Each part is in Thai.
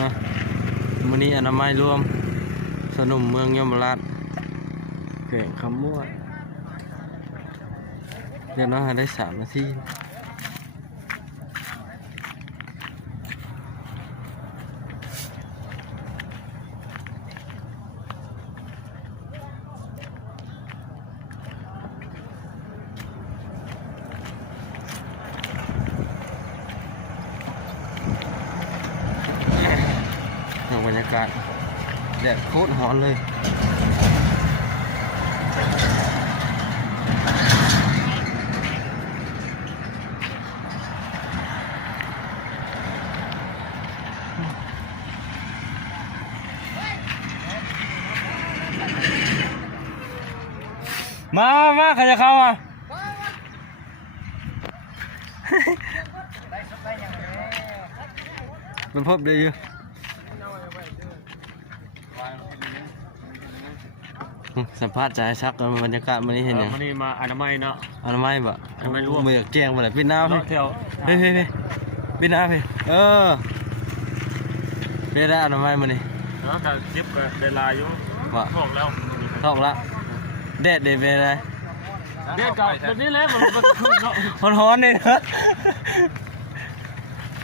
นะมื้อนี้อนามัยรวม สนุมเมืองยมราชเก่งคำมั่วเดี๋ยวน้องให้ได้สามนาที ดูบรรยากาศแดดโคตรร้อนเลยมา มาใครจะเข้ามามันพบได้อยู่อื สัมภาษณ์ใจายชักกันบรรยากาศมันนี้เห็นยังวันนี้มาอนามัยเนาะอนามัยบ่อนามัยร่วมเมือกแจ้งบ่ได้ปิดหน้าเนาะพี่เที่ยวเฮ้ยเฮ้ยเฮ้ยปิดหน้าพี่เออเรียกได้อนามัยมันนี่เนาะการเก็บกับเวลาอยู่ว่าพวกแล้วทอกละแดดเด็ดเป็นไงเด็กกับแบบนี้แหละมันมันเนาะร้อนร้อนๆนี่นะ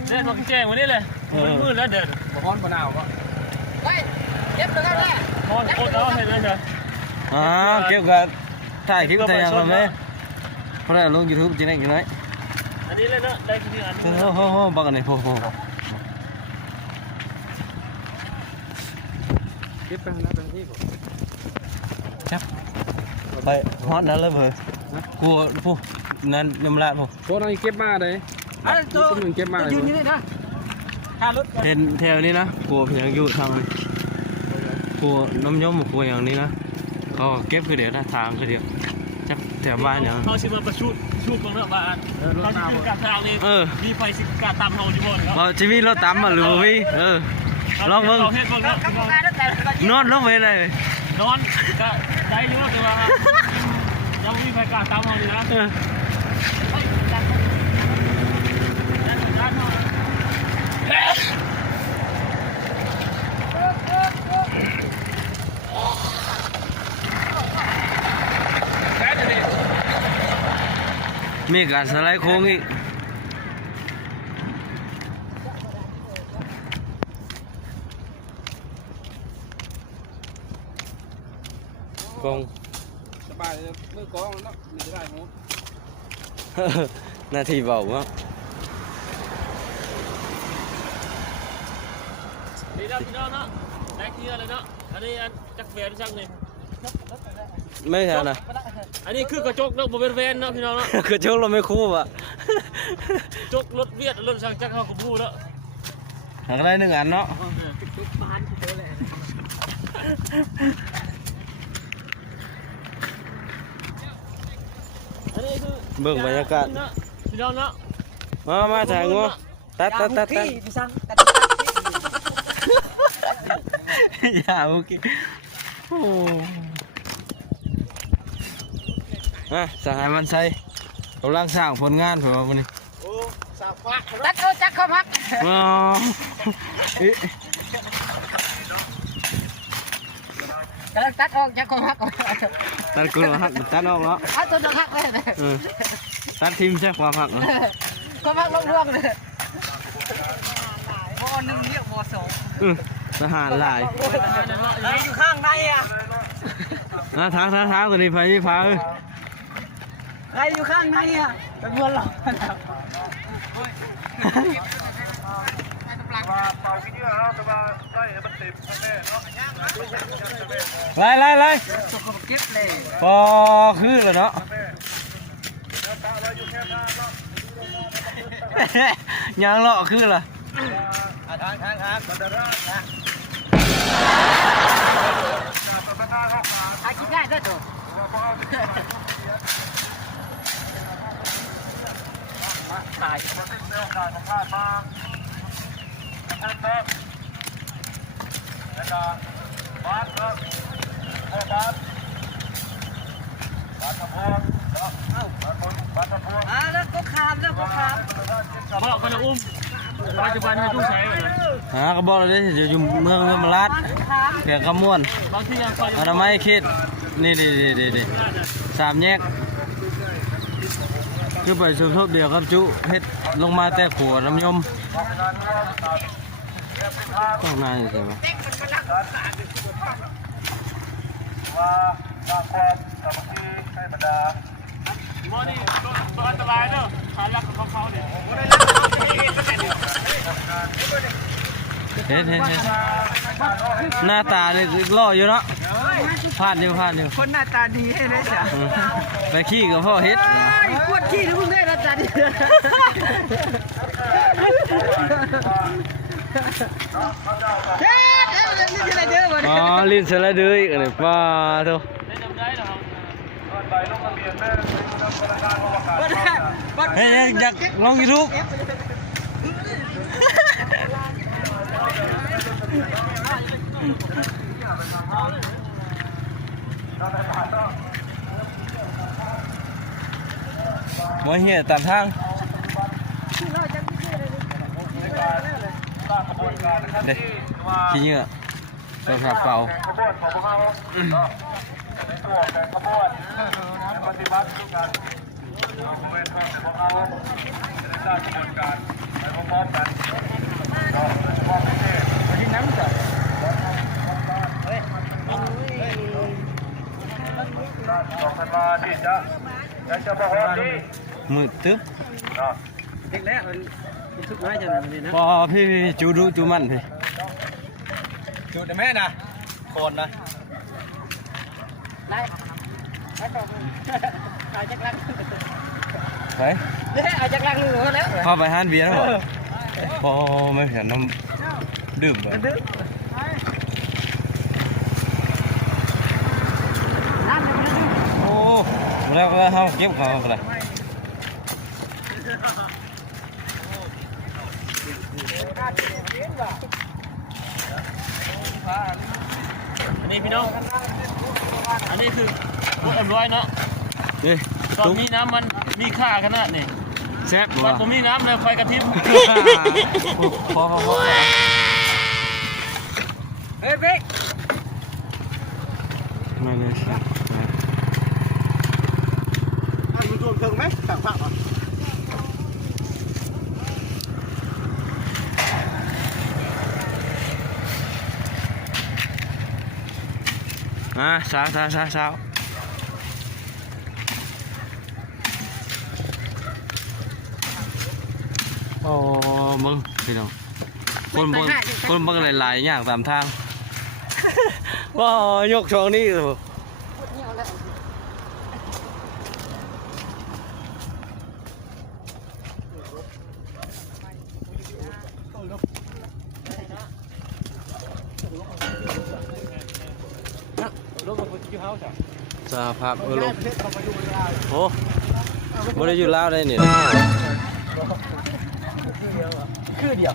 เด็กมันแจ้งวันนี้เลยมันมืดแล้วเด็ดบ่ร้อนบ่หนาวก็เฮ้ยเก็บเลยกันแน่ร้อนโคตรเอาเห็นไหมเด้อ อ่าเก็บกับถ่ายคลิปถ่ายยังทำไหมเพราะว่าลงยูทูบจริงๆอยู่ไหนอันนี้เลยเนาะได้ที่อันโอ้โหโหบักอันนี้โอ้โหเก็บไปนะเป็นที่ผมไปฮอตนั่นเลยเบอร์กลัวพวกนั้นยำละพวกโคตรนี่เก็บมาเลยอันตัวหนึ่งเก็บมายืนอยู่นี่นะถ้ารถเห็นแถวนี้นะกลัวเพียงอยู่ทางนี้กลัวน้ำยมกลัวอย่างนี้นะ เขาก็เก็บคือเดียวนะทางคือเดียวจักแถวบ้านอย่างเขาสิมาประชุดชุดบางเรื่องบ้านเขาสิขึ้นกลางทางนี่เออมีไฟสิกาตามเฮาอยู่บ่เนาะว่าจะมีรถตามมาหรือบ่มีเออลองเบิ่งเฮ็ดเบิ่งเนาะทำงานตั้งแต่ตอนนอนลงไปเลยนอนก็ได้อยู่แต่ว่ายังมีไฟกาตามเฮานี่นะ เออ มีการสไลด์โค้งอีกกองสบายเลยมือกองเนาะมีได้หมูหน้าที่เบามากดีแล้วพี่น้องเนาะได้เคลียร์เลยเนาะอันนี้อันจักแวนจังนี่ ไม่ใช่นะอันนี้คือกระจกเนาะบ่เป็นแวนเนาะพี่น้องเนาะคือโชคเราไม่คู่อะจกรถเวียดรถช่างจักรเฮาก็บ่ฮู้แล้วหากได้หนึ่งอันเนาะบ้านที่โตแหละอันนี้คือเบิ่งบรรยากาศพี่น้องเนาะมามาถ่ายงัวตัดตัดตัดตัดที่พี่สั่งตัดอย่าโอเคโอ้ อะสหายมันใส่กำลังสร้างผลงานเผื่อวันนี้ตัดเอาจักเข้าพักอ๋ออิกำลังตัดออกจักเข้าพักตัดกูหักตัดออกแล้วเอาตัวนักหักไปเลยเออตัดทิมใช่ความหักเหรอก็พักล่วงๆเลยพอหนึ่งเรียกพอสองอือทหารหลายอยู่ข้างในอะนะทางทางทางตัวนี้ไฟนี่ฟ้าเอ้ย ใครอยู่ข้างในอะเป็นเมืองหรอไล่ไล่ไล่ตกเก็บเลยพอคือแล้วเนาะยังเลาะคือล่ะทางทางทางหากินได้ด้วยตัวตาย อ่าแล้วก็ขามแล้วก็ขามบอกกันนะอุ้มปัจจุบันอยู่ใช้เลยหาก็บอกเลยเดี๋ยวอยู่เมืองเมืองมราดแขกขมวนบางที่ยังคอยอนามัยเขตนี่ดีดีดีดีสามแยก คือไปสมทบเดียวครับจุเฮ็ดลงมาแต่ขัวน้ำยมต้องนานอยู่ใช่ไหมมอนี่ตัวอันตรายเนอะขาลักของเขาเนี่ยเฮ็ดเฮ็ดเฮ็ดหน้าตาเลยล่ออยู่เนาะ พลาดอยู่พลาดอยู่คนหน้าตาดีให้ได้จ้ะอืมไปขี้กับพ่อเฮ็ดปวดขี้หรือมึงได้หน้าตาดีเฮ็ดเอ๊ะนี่จะได้เด้อบ่อ๋อลิ้นสละเดือยกันเลยป้าโตได้จำได้เหรอเฮ้ยเฮ้ยอยากลองยูทูบมาเหี้ย ตามทางเด็ขี้เหงื่ อโทรศัพท์เป่ามืดตึ๊บเด็กแล้วมันทุกน้อยจังเลยนะพอพี่จูดุจูมันพี่จุดแม่นะคนนะไล่ไล่ต่อเอาจักรังไปเด้เอาจักรังหนูแล้วเข้าไปห้านเบียร์แล้วเหรอพอไม่เห็นน้ำดื่มเลย ดึ๊น้ำมันดึ๊ โอ้ แล้วเขาเก็บเขาไปเลยอันนี้พี่น้อง อันนี้คือรถเอ็มร้อยเนาะนี่ตอนมีน้ำมันมีค่าขนาดนี่แซ่บว่ะนผมมีน้ำเลยไฟกระพริบพอพอพอเฮ้ยเบ๊กไม่เลยสิอยู่รวมถึงไหมต่างฝั่งอะอะสาวสาวสาวสาวโอ้มึงพี่น้องคนเบิ่ งคนเบิ่งหลายๆอย่างตามทางว้ายกช่องนี้ สาภาพเออลงโอ้ไม่ได้อยู่ลาวได้เนี่ยคือเดียว